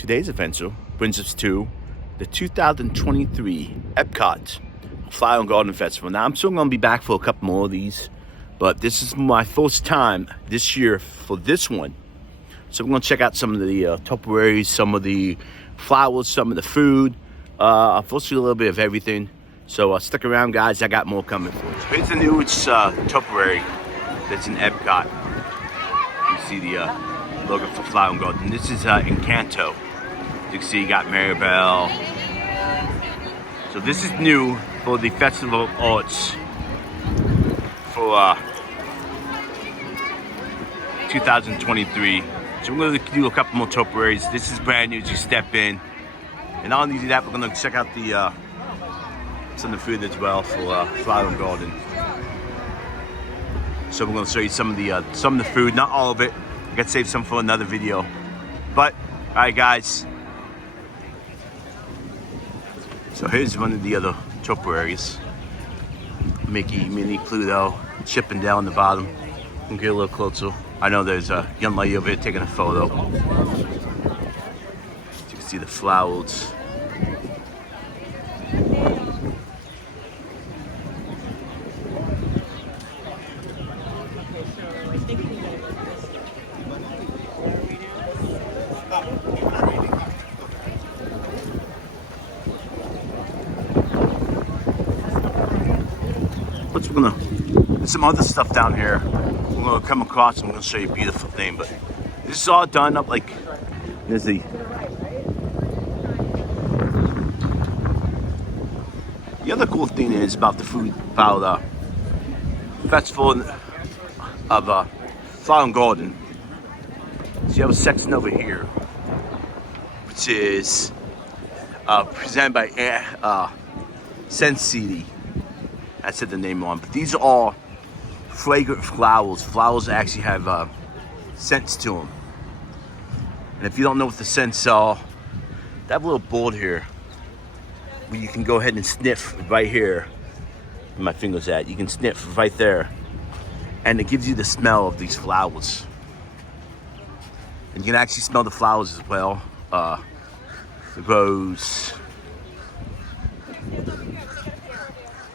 Today's adventure brings us to the 2023 Epcot Flower and Garden Festival. Now, I'm still going to be back for a couple more of these, but this is my first time this year for this one. So we're going to check out some of the Tupperwares, some of the flowers, some of the food. Unfortunately, a little bit of everything. So stick around, guys. I got more coming for you. So here's the new Tupperware that's in Epcot. You see the logo for Flower and Garden. This is Encanto. You can see you got Maribel. So this is new for the Festival of Arts for 2023. So we're going to do a couple more Tupperwares. This is brand new as you step in. And not only do that, we're going to check out the some of the food as well for Flower and Garden. So we're going to show you some of the food, not all of it. I got to save some for another video. But all right, guys. So here's one of the other Tupperwares. Mickey, Minnie, Pluto, Chip and Dale on the bottom. We'll get a little closer. I know there's a young lady over here taking a photo. You can see the flowers. There's some other stuff down here we're gonna come across and I'm gonna show you a beautiful thing, but this is all done up like there's the other cool thing is about the food about festival of Flower and Garden. So you have a section over here which is presented by Sense City. I said the name wrong, but these are all fragrant flowers. Flowers actually have scents to them. And if you don't know what the scents are, they have a little board here where you can go ahead and sniff right here. Where my finger's at. You can sniff right there. And it gives you the smell of these flowers. And you can actually smell the flowers as well. The rose.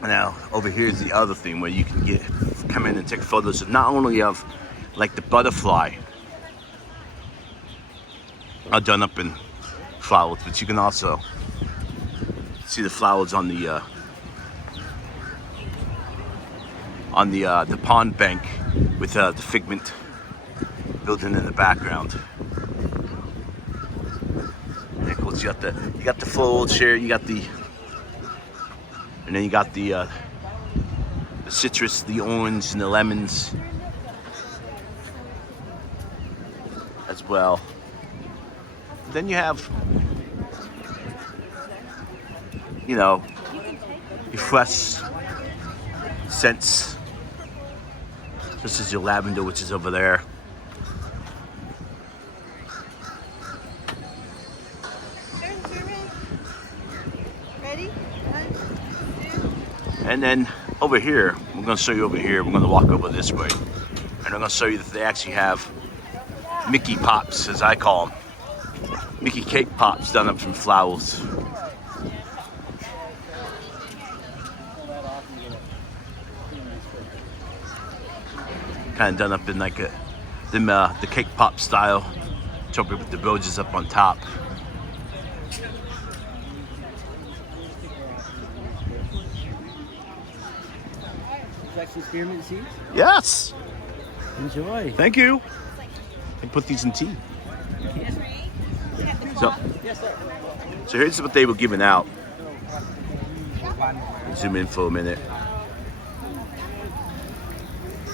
Now, over here is the other thing where you can come in and take photos of not only of like the butterfly done up in flowers, but you can also see the flowers on the pond bank with the figment building in the background. And of course, you got the foliage here. You got and then you got the citrus, the orange, and the lemons as well. Then you have, you know, your fresh scents, such as your lavender, which is over there. And then over here, we're going to show you over here, we're going to walk over this way. And I'm going to show you that they actually have Mickey Pops, as I call them. Mickey Cake Pops done up from flowers. Kind of done up in like the cake pop style. Chocolate with the roses up on top. Some spearmint seeds? Yes. Enjoy. Thank you. And put these in tea. So here's what they were giving out. Zoom in for a minute.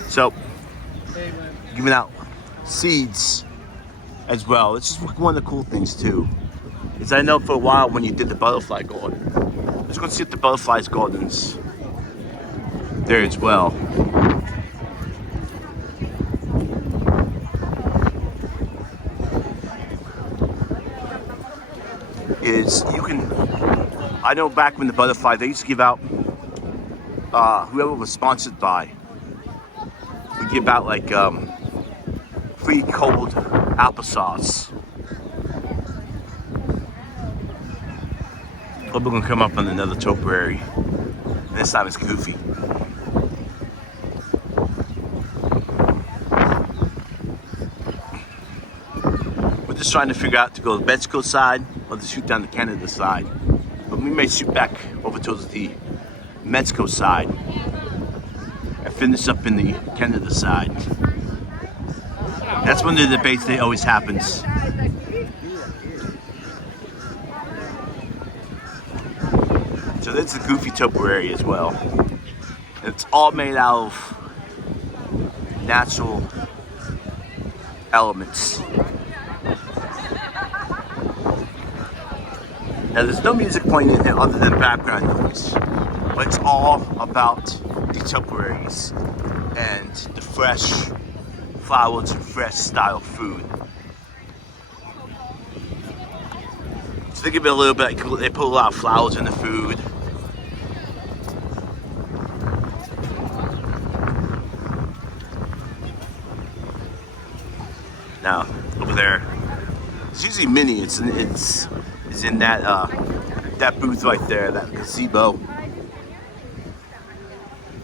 So, giving out seeds as well. This is one of the cool things too. Is I know for a while when you did the butterfly garden, I was going to see if the butterflies gardens there as well. Is you can, I know back when the butterfly, they used to give out, whoever was sponsored by, would give out like free cold applesauce We're gonna come up on another topiary. This time it's Goofy. We're just trying to figure out to go to the Mexico side or to shoot down the Canada side. But we may shoot back over towards the Mexico side and finish up in the Canada side. That's one of the debates that always happens. So that's the Goofy topiary as well. It's all made out of natural elements. Now there's no music playing in there other than background noise, but it's all about the topiaries and the fresh flowers and fresh style food. So they give it a little bit, they put a lot of flowers in the food. Now, over there, it's usually Minnie. It's in that that booth right there, that gazebo.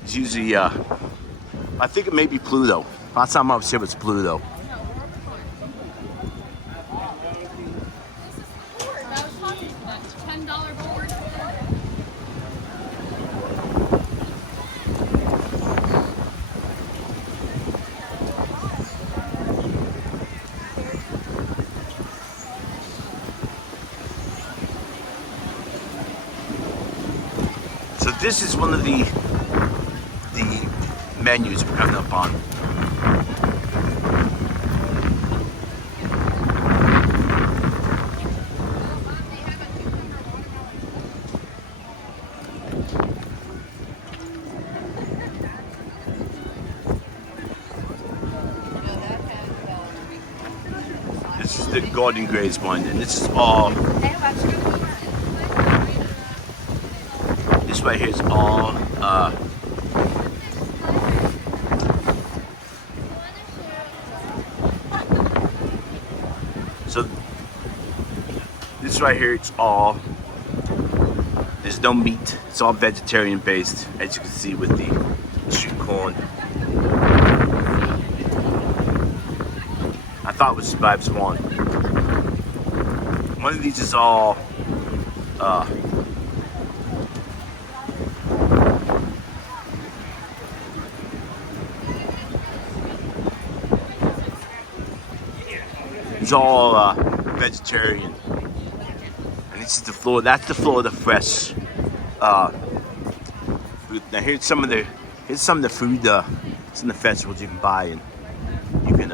It's usually I think it may be Pluto. Last time I was here, it was Pluto. So this is one of the menus we're coming up on. This is the Golden Grays one, and this is all. This right here is all. So this right here, it's all. There's no meat. It's all vegetarian based, as you can see with the sweet corn. I thought it was Vibes One. One of these is all it's all vegetarian. And this is the floor. That's the Florida Fresh. Now here's some of the food. Some of the vegetables you can buy, and you can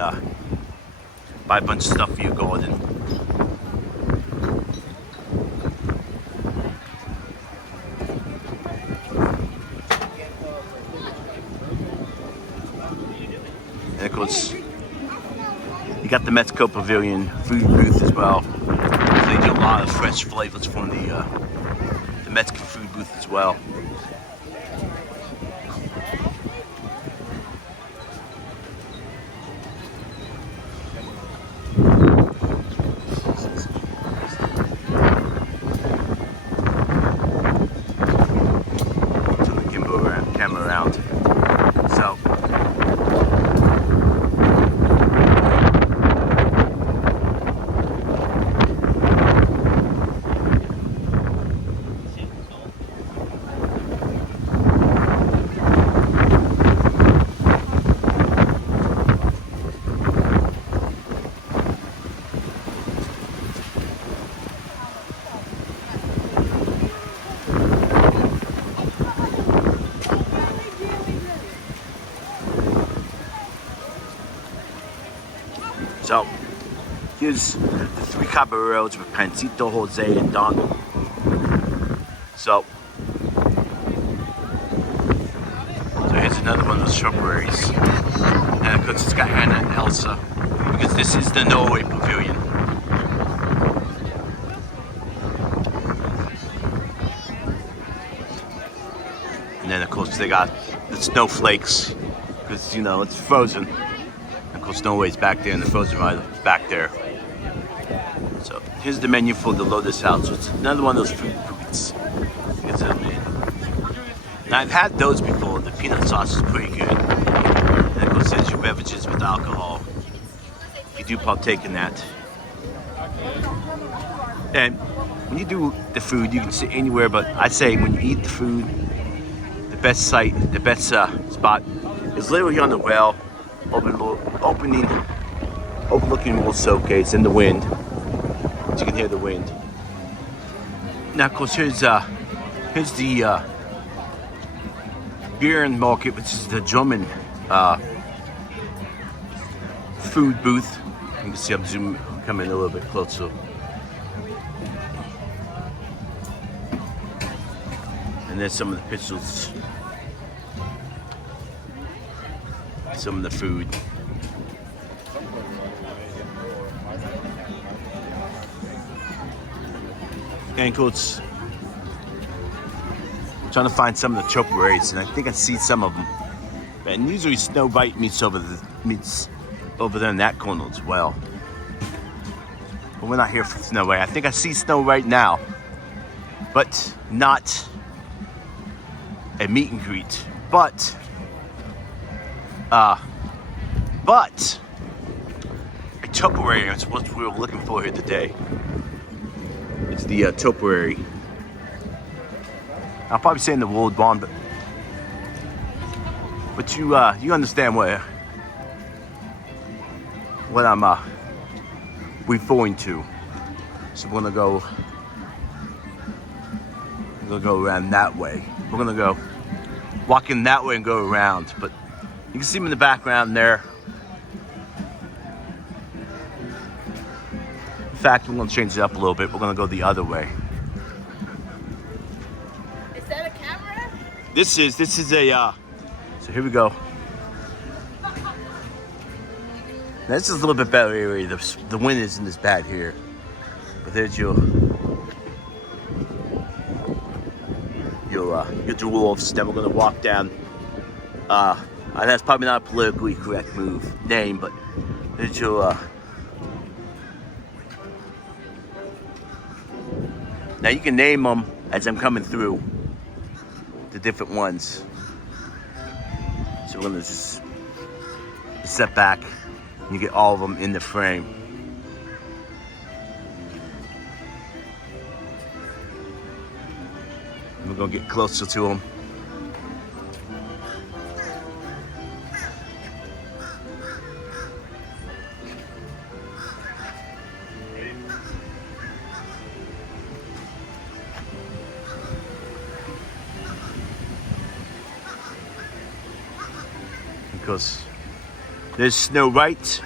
buy a bunch of stuff for your garden. And of course, you got the Mexico Pavilion food booth as well. They do a lot of fresh flavors from the Mexican food booth as well. Camera around. So So, here's the three caballeros with Pancito, Jose, and Donald. So here's another one of those strawberries. And of course it's got Anna and Elsa, because this is the Norway Pavilion. And then of course they got the snowflakes, because you know it's frozen. Of course Norway's back there and the frozen rider is back there. So here's the menu for the Lotus House. So it's another one of those food booths. Now, I've had those before. The peanut sauce is pretty good. And of course, there's your beverages with alcohol. You do partake in that. And when you do the food, you can sit anywhere, but I say when you eat the food, the best site, the best spot is literally on the well, overlooking a little showcase in the wind. So you can hear the wind. Now, of course, here's the beer and market, which is the German food booth. You can see I'm coming a little bit closer. And there's some of the pictures, some of the food. And of course, I'm trying to find some of the chokeberries, and I think I see some of them. And usually Snow White meets over there in that corner as well. But we're not here for Snow White. I think I see Snow White now, but not a meet and greet. But a topiary is what we were looking for here today. It's the topiary. I'll probably say in the World Bond, but you understand what I'm referring to. So we're gonna go around that way. We're gonna go walk in that way and go around. But you can see them in the background there. In fact, we're gonna change it up a little bit. We're gonna go the other way. Is that a camera? This is a. So here we go. Now this is a little bit better area. The wind isn't as bad here. But there's your dwarfs. Then we're gonna walk down. And that's probably not a politically correct name, but there's your. Now you can name them as I'm coming through. The different ones. So we're gonna just step back. You get all of them in the frame. We're gonna get closer to them. Because there's Snow White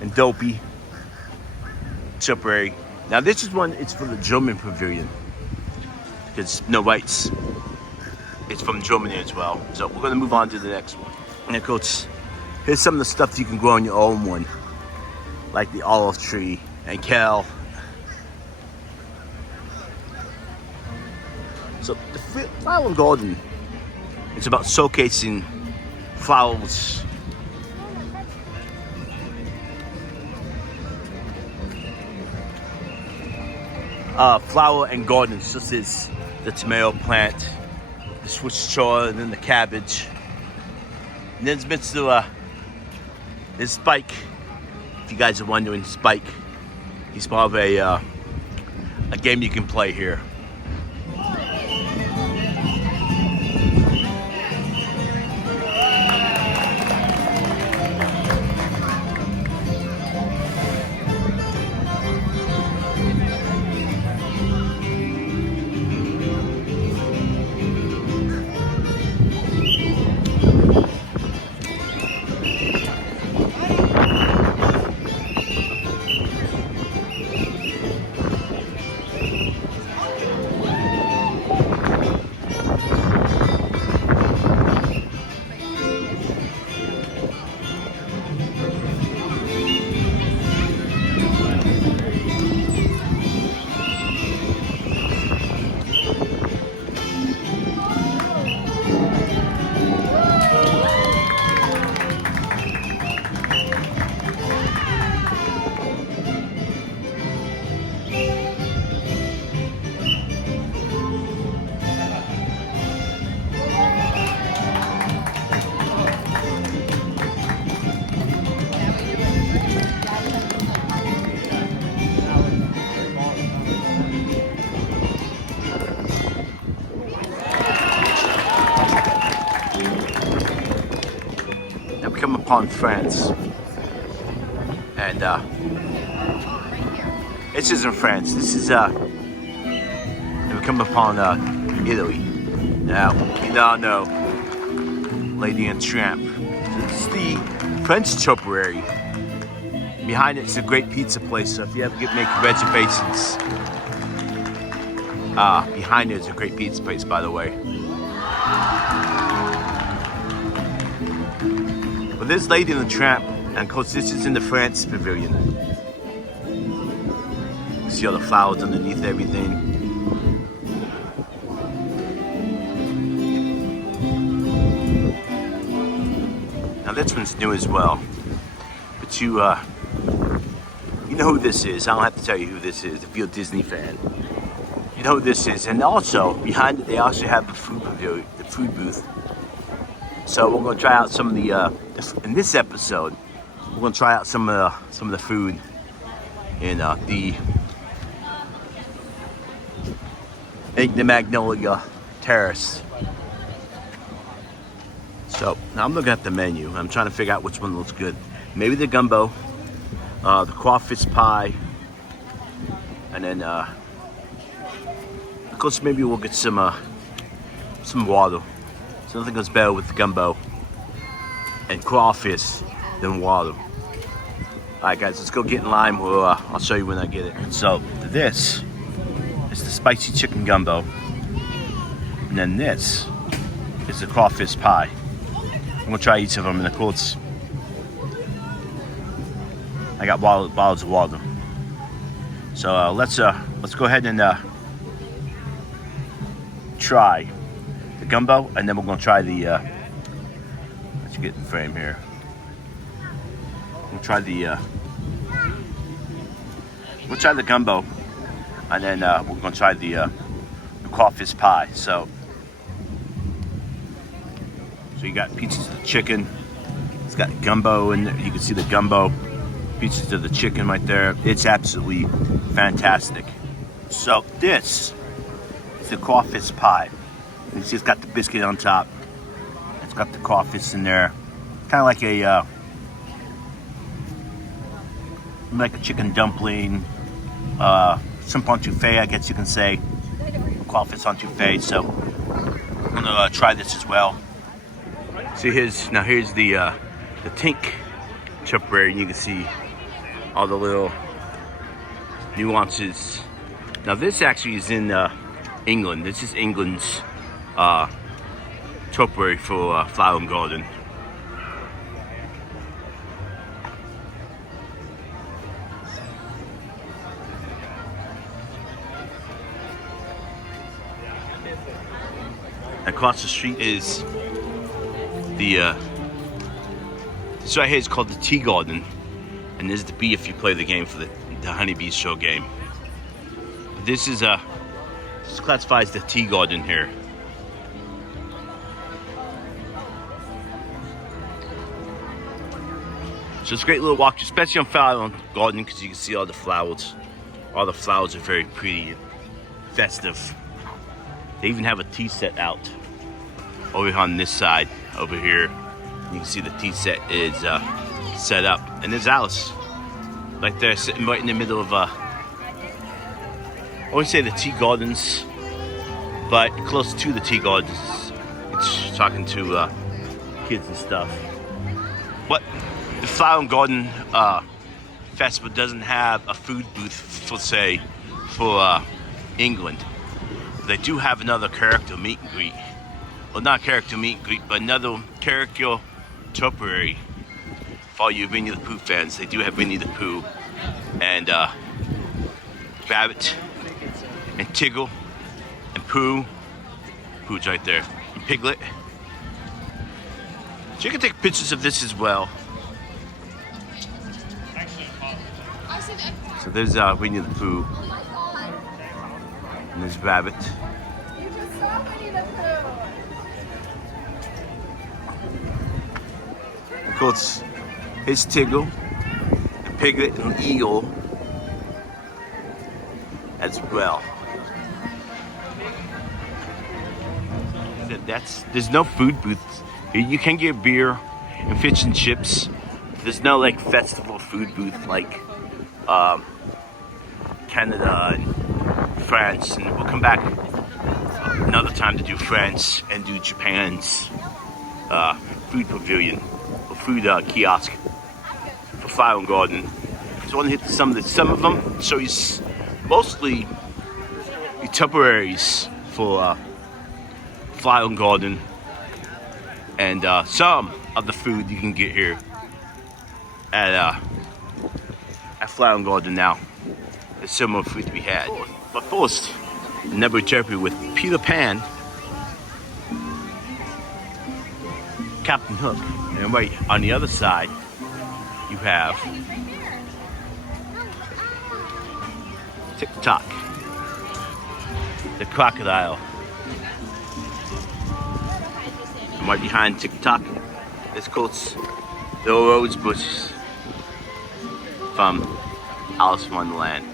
and Dopey, Chupray. Now this is one, it's for the German pavilion. Because Snow White's, it's from Germany as well. So we're gonna move on to the next one. And of course, here's some of the stuff you can grow on your own one. Like the olive tree and kale. So the flower garden, it's about showcasing flowers. Flower and gardens, such as the tomato plant, the Swiss chard, and then the cabbage. And then there's Spike. If you guys are wondering, Spike. He's part of a game you can play here. upon France. And this isn't France. This is we come upon Italy. Now, you now know Lady and Tramp. This is the French topiary. Behind it is a great pizza place, so if you ever make reservations, behind it is a great pizza place, by the way. But this Lady and the Tramp, and of course this is in the France Pavilion. See all the flowers underneath everything. Now this one's new as well, but you know who this is. I don't have to tell you who this is if you're a Disney fan. You know who this is. And also, behind it, they also have the food pavilion, the food booth. So we're going to try out some of the, in this episode, we're going to try out some of the food in the Magnolia Terrace. So now I'm looking at the menu. I'm trying to figure out which one looks good. Maybe the gumbo, the crawfish pie, and then of course maybe we'll get some water. So nothing goes better with gumbo and crawfish than water. All right, guys, let's go get in line. I'll show you when I get it. So this is the spicy chicken gumbo, and then this is the crawfish pie. I'm gonna try each of them, and of course, I got bottles of water. So let's go ahead and try the gumbo, and then we're gonna try the. Let's get in frame here. We'll try the gumbo, and then we're gonna try the crawfish pie. So you got pieces of the chicken. It's got gumbo in there. You can see the gumbo. Pieces of the chicken right there. It's absolutely fantastic. So this is the crawfish pie. You see it's got the biscuit on top. It's got the crawfish in there. Kind of like a chicken dumpling. Shrimp etouffee, I guess you can say. Crawfish etouffee. So I'm gonna try this as well. See, here's the Tink topiary, and you can see all the little nuances. Now this actually is in England. This is England's topiary for Flower and Garden. Across the street is this right here is called the Tea Garden, and this is the bee if you play the game for the Honeybee Show game. This is this classifies the Tea Garden here. So it's a great little walk, especially on Flower Garden, because you can see all the flowers. All the flowers are very pretty and festive. They even have a tea set out over on this side, over here. You can see the tea set is set up. And there's Alice right there, sitting right in the middle of, I wouldn't say the tea gardens, but close to the tea gardens. It's talking to kids and stuff. But the Flower and Garden Festival doesn't have a food booth, for say, for England. They do have another character meet and greet. Well, not character meet and greet, but another character topiary for all you Winnie the Pooh fans. They do have Winnie the Pooh and Rabbit and Tiggle and Pooh. Pooh's right there. And Piglet. So you can take pictures of this as well. So there's Winnie the Pooh. And there's Rabbit. You just saw Winnie the Pooh. Of course, it's Tiggle, the Piglet, and the Eagle as well. There's no food booths. You can get beer and fish and chips. There's no like festival food booth like Canada and France, and we'll come back another time to do France and do Japan's food pavilion or food kiosk for Flower and Garden. So I want to hit some of them. So he's mostly the Tupperwares for Flower and Garden, and some of the food you can get here at Flower and Garden now. There's similar food to be had. But first, Never Jeopardy with Peter Pan, Captain Hook, and right on the other side you have Tick-Tock, the crocodile. And right behind Tick-Tock is Coats the Rose Bushes from Alice in Wonderland.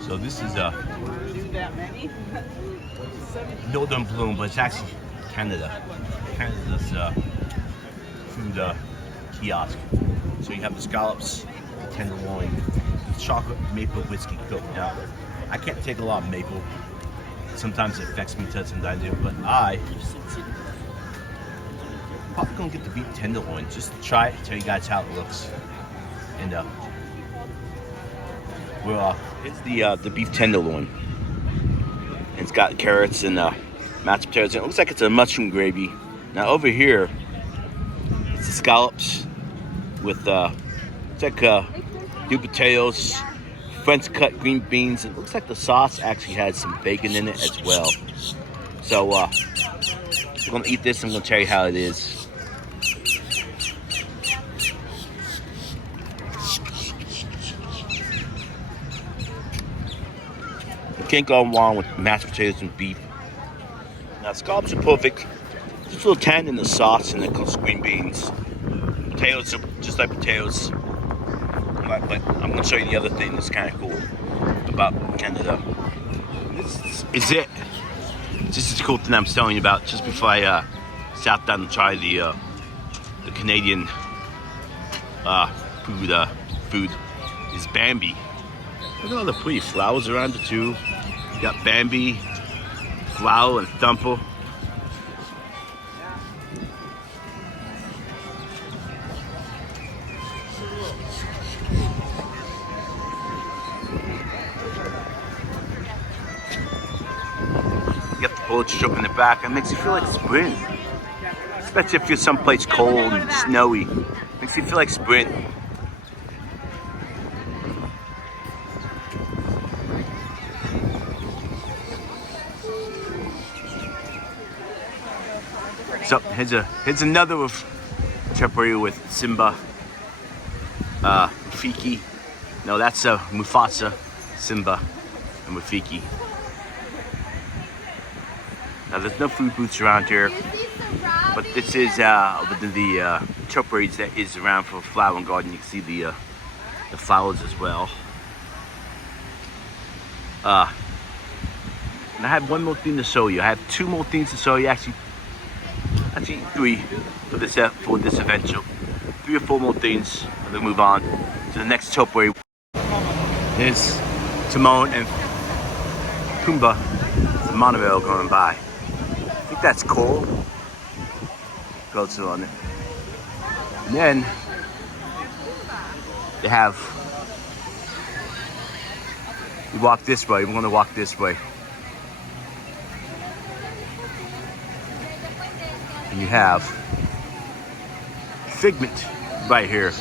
So this is Northern Bloom, but it's actually Canada. Canada's food kiosk. So you have the scallops, the tenderloin, the chocolate maple whiskey cooked. Now, I can't take a lot of maple. Sometimes it affects me, sometimes I do, but I'm probably gonna get the beef tenderloin just to try it, tell you guys how it looks. And it's the beef tenderloin. And it's got carrots and mashed potatoes. And it looks like it's a mushroom gravy. Now over here, it's the scallops with it's like new potatoes, French cut green beans. It looks like the sauce actually has some bacon in it as well. So we're gonna eat this. I'm gonna tell you how it is. Can't go wrong with mashed potatoes and beef. Now scallops are perfect. Just a little tang in the sauce and the green beans. Potatoes are just like potatoes. But I'm gonna show you the other thing that's kind of cool about Canada. This is it. This is the cool thing I'm telling you about. Just before I sat down to try the Canadian food is Bambi. Look at all the pretty flowers around it too. You got Bambi, Flower, and Thumper. You got the bullets up in the back. It makes you feel like spring. Especially if you're someplace cold and snowy. Makes you feel like spring. So here's another of Tupperware with Simba, Rafiki. No, that's Mufasa, Simba, and Rafiki. Now there's no food booths around here, but this is within the Tupperware that is around for Flower and Garden. You can see the flowers as well. And I have one more thing to show you. I have two more things to show you. Actually three for this adventure. 3 or 4 more things, and then move on to the next Tupperware. There's Timon and Pumbaa, the monorail going by. I think that's cool. Goats on it. And then they have. You walk this way. We're going to walk this way. And you have Figment right here.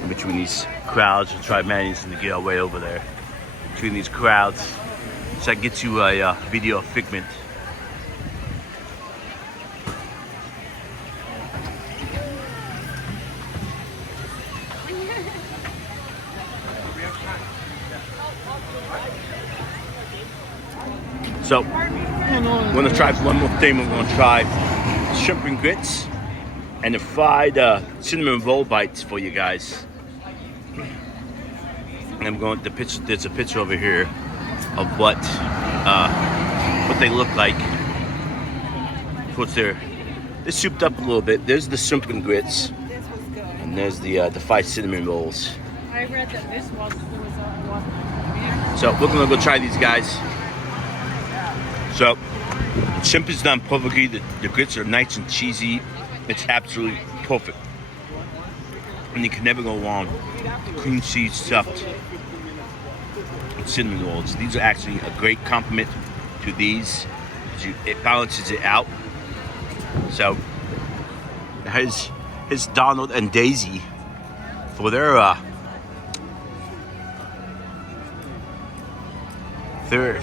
In between these crowds, we'll try managing to get our way over there. Between these crowds, so I can get you a video of Figment. So, we're gonna try one more thing. We're gonna try shrimp and grits and the fried cinnamon roll bites for you guys. I'm going to pitch. There's a picture over here of what they look like. Of course, they're souped up a little bit. There's the shrimp and grits, and there's the fried cinnamon rolls. I read that this was So we're gonna go try these guys. So the shrimp is done perfectly. The grits are nice and cheesy. It's absolutely perfect, and you can never go wrong. Cream cheese stuffed with cinnamon rolls. These are actually a great compliment to these. It balances it out. So here's Donald and Daisy for their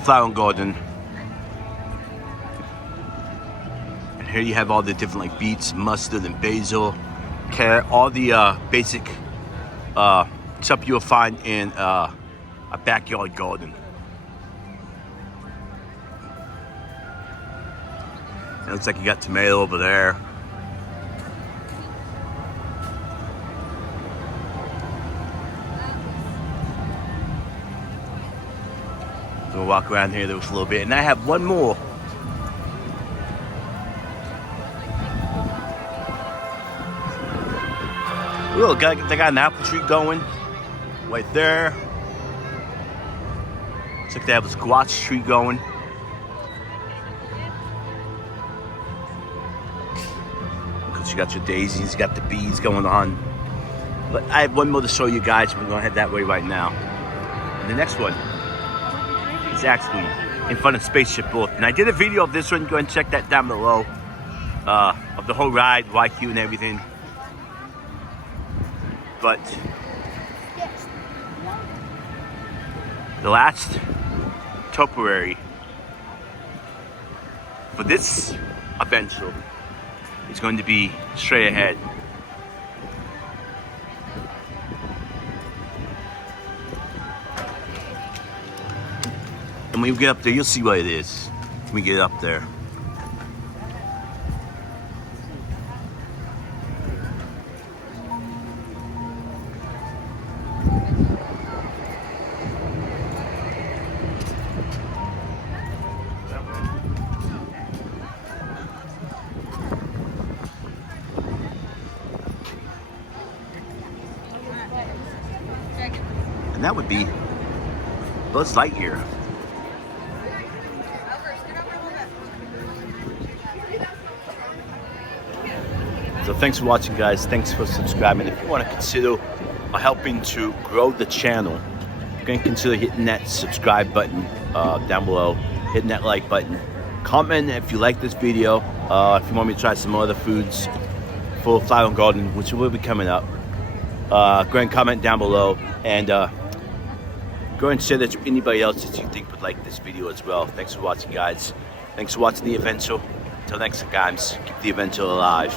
flower garden. And here you have all the different like beets, mustard, and basil, carrot, all the basic stuff you'll find in a backyard garden. It looks like you got tomato over there. So we'll walk around here just a little bit, and I have one more. Look, they got an apple tree going right there. Looks like they have a squash tree going. You got your daisies, you got the bees going on. But I have one more to show you guys. We're gonna head that way right now. And the next one is actually in front of Spaceship Earth. And I did a video of this one. Go and check that down below. Of the whole ride, YQ and everything. But the last topiary for this adventure is going to be straight ahead. And when we get up there, you'll see what it is when we get up there. And that would be Buzz Lightyear. So thanks for watching, guys. Thanks for subscribing. If you want to consider helping to grow the channel, you can consider hitting that subscribe button down below, hitting that like button. Comment if you like this video. If you want me to try some other foods for Flower and Garden, which will be coming up. Go ahead and comment down below, and go ahead and share that to anybody else that you think would like this video as well. Thanks for watching, guys. Thanks for watching the adventure. Until next time, guys, keep the adventure alive.